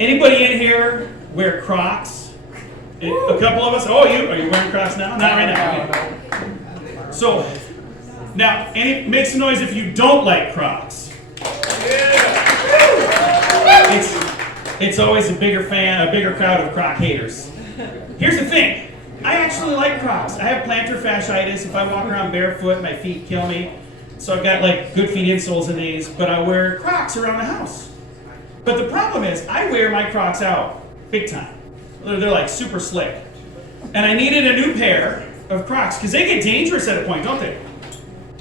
Anybody in here wear Crocs? A couple of us? Oh, are you wearing Crocs now? Not right now. Okay. So, now, make some noise if you don't like Crocs. It's always a bigger crowd of Croc haters. Here's the thing. I actually like Crocs. I have plantar fasciitis. If I walk around barefoot, my feet kill me. So I've got like good feet insoles in these, but I wear Crocs around the house. But the problem is, I wear my Crocs out big time. They're like super slick. And I needed a new pair of Crocs, because they get dangerous at a point, don't they?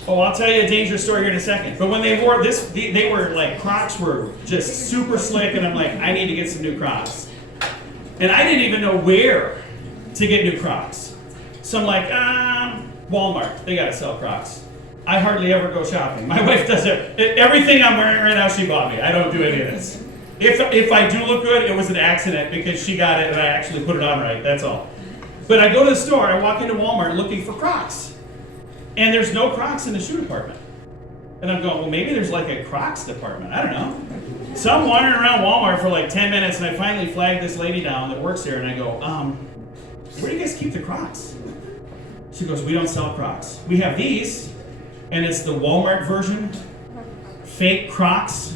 Oh, I'll tell you a dangerous story here in a second. But when they wore this, they were like, Crocs were just super slick, and I'm like, I need to get some new Crocs. And I didn't even know where to get new Crocs. So I'm like, Walmart, they gotta sell Crocs. I hardly ever go shopping. My wife does it. Everything I'm wearing right now, she bought me. I don't do any of this. If I do look good, it was an accident because she got it and I actually put it on right, that's all. But I go to the store, I walk into Walmart looking for Crocs. And there's no Crocs in the shoe department. And I'm going, well, maybe there's like a Crocs department, I don't know. So I'm wandering around Walmart for like 10 minutes and I finally flag this lady down that works there and I go, where do you guys keep the Crocs? She goes, we don't sell Crocs. We have these, and it's the Walmart version, fake Crocs,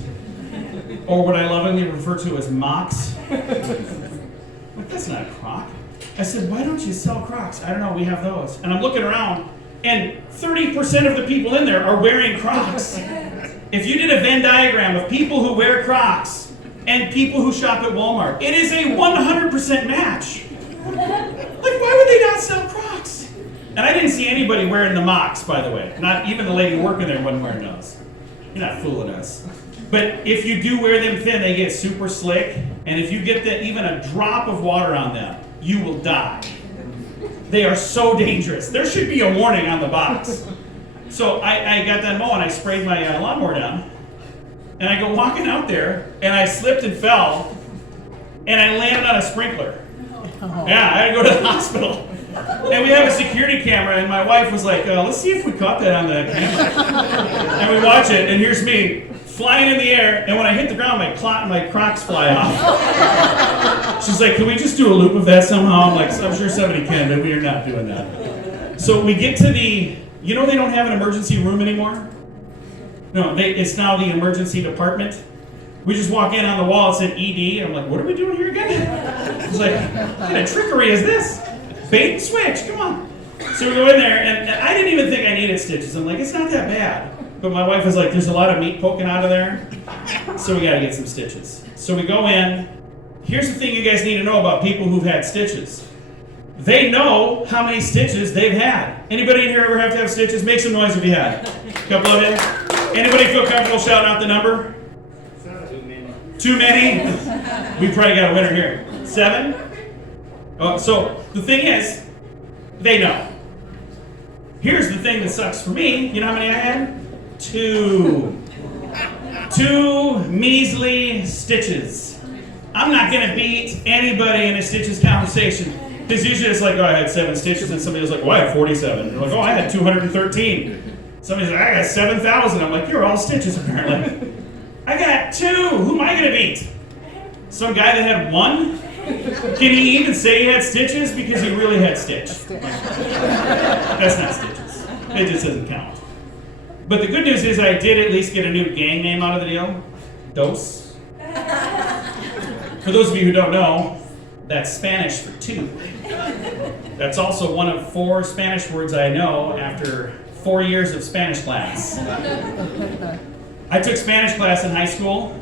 or what I lovingly refer to as mocks. Like, that's not a Croc. I said, why don't you sell Crocs? I don't know, we have those. And I'm looking around, and 30% of the people in there are wearing Crocs. If you did a Venn diagram of people who wear Crocs and people who shop at Walmart, it is a 100% match. Like, why would they not sell Crocs? And I didn't see anybody wearing the mocks, by the way. Not even the lady working there wasn't wearing those. You're not fooling us. But if you do wear them thin, they get super slick. And if you get even a drop of water on them, you will die. They are so dangerous. There should be a warning on the box. So I got done mowing, I sprayed my lawnmower down. And I go walking out there, and I slipped and fell, and I landed on a sprinkler. Yeah, I had to go to the hospital. And we have a security camera, and my wife was like, let's see if we caught that on the camera. And we watch it, and here's me flying in the air, and when I hit the ground, my Crocs fly off. She's like, can we just do a loop of that somehow? I'm like, I'm sure somebody can, but we are not doing that. So we get to they don't have an emergency room anymore? No, it's now the emergency department. We just walk in, on the wall, it said ED, and I'm like, what are we doing here again? It's like, what kind of trickery is this? Bait and switch, come on. So we go in there, and I didn't even think I needed stitches. I'm like, it's not that bad. But my wife was like, there's a lot of meat poking out of there, so we gotta get some stitches. So we go in. Here's the thing you guys need to know about people who've had stitches. They know how many stitches they've had. Anybody in here ever have to have stitches? Make some noise if you had. A couple of you? Anybody feel comfortable shouting out the number? Too many? We probably got a winner here. 7? Oh, so the thing is, they know. Here's the thing that sucks for me. You know how many I had? 2. 2 measly stitches. I'm not going to beat anybody in a stitches conversation. Because usually it's like, oh, I had 7 stitches, and somebody was like, oh, I had 47. They're like, oh, I had 213. Somebody's like, I got 7,000. I'm like, you're all stitches apparently. I got 2. Who am I going to beat? Some guy that had 1? Can he even say he had stitches? Because he really had stitch. That's not stitches. It just doesn't count. But the good news is I did at least get a new gang name out of the deal. Dos. For those of you who don't know, that's Spanish for 2. That's also one of 4 Spanish words I know after 4 years of Spanish class. I took Spanish class in high school,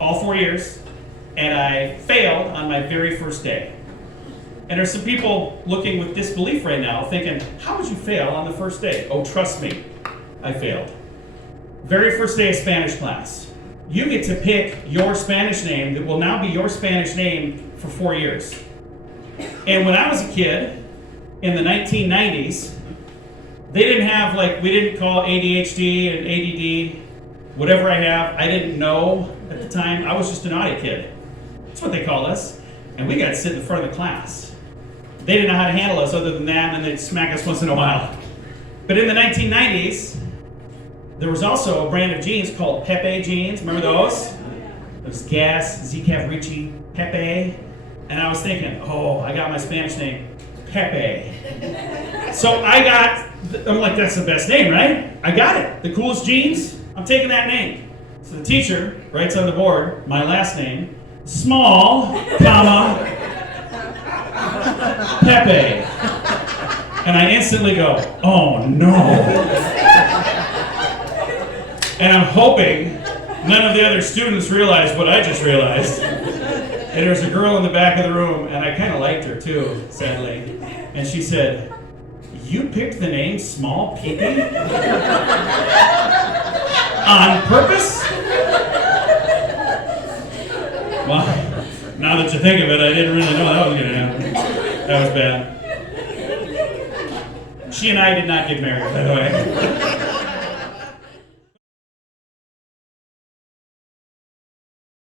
all 4 years, and I failed on my very first day. And there's some people looking with disbelief right now, thinking, how would you fail on the first day? Oh, trust me, I failed. Very first day of Spanish class. You get to pick your Spanish name that will now be your Spanish name for 4 years. And when I was a kid, in the 1990s, they didn't have, we didn't call ADHD and ADD, whatever I have, I didn't know at the time. I was just a naughty kid. That's what they called us. And we got to sit in the front of the class. They didn't know how to handle us other than that, and they'd smack us once in a while. But in the 1990s, there was also a brand of jeans called Pepe jeans. Remember those? There's Gas, Zcav, Richie, Pepe. And I was thinking, oh, I got my Spanish name, Pepe. So I'm like, that's the best name, right? I got it. The coolest jeans, I'm taking that name. So the teacher writes on the board, my last name, small, comma, Pepe. And I instantly go, oh no. And I'm hoping none of the other students realize what I just realized. And there was a girl in the back of the room, and I kind of liked her too, sadly. And she said, you picked the name Small Peepee? On purpose? Well, now that you think of it, I didn't really know that was going to happen. That was bad. She and I did not get married, by the way.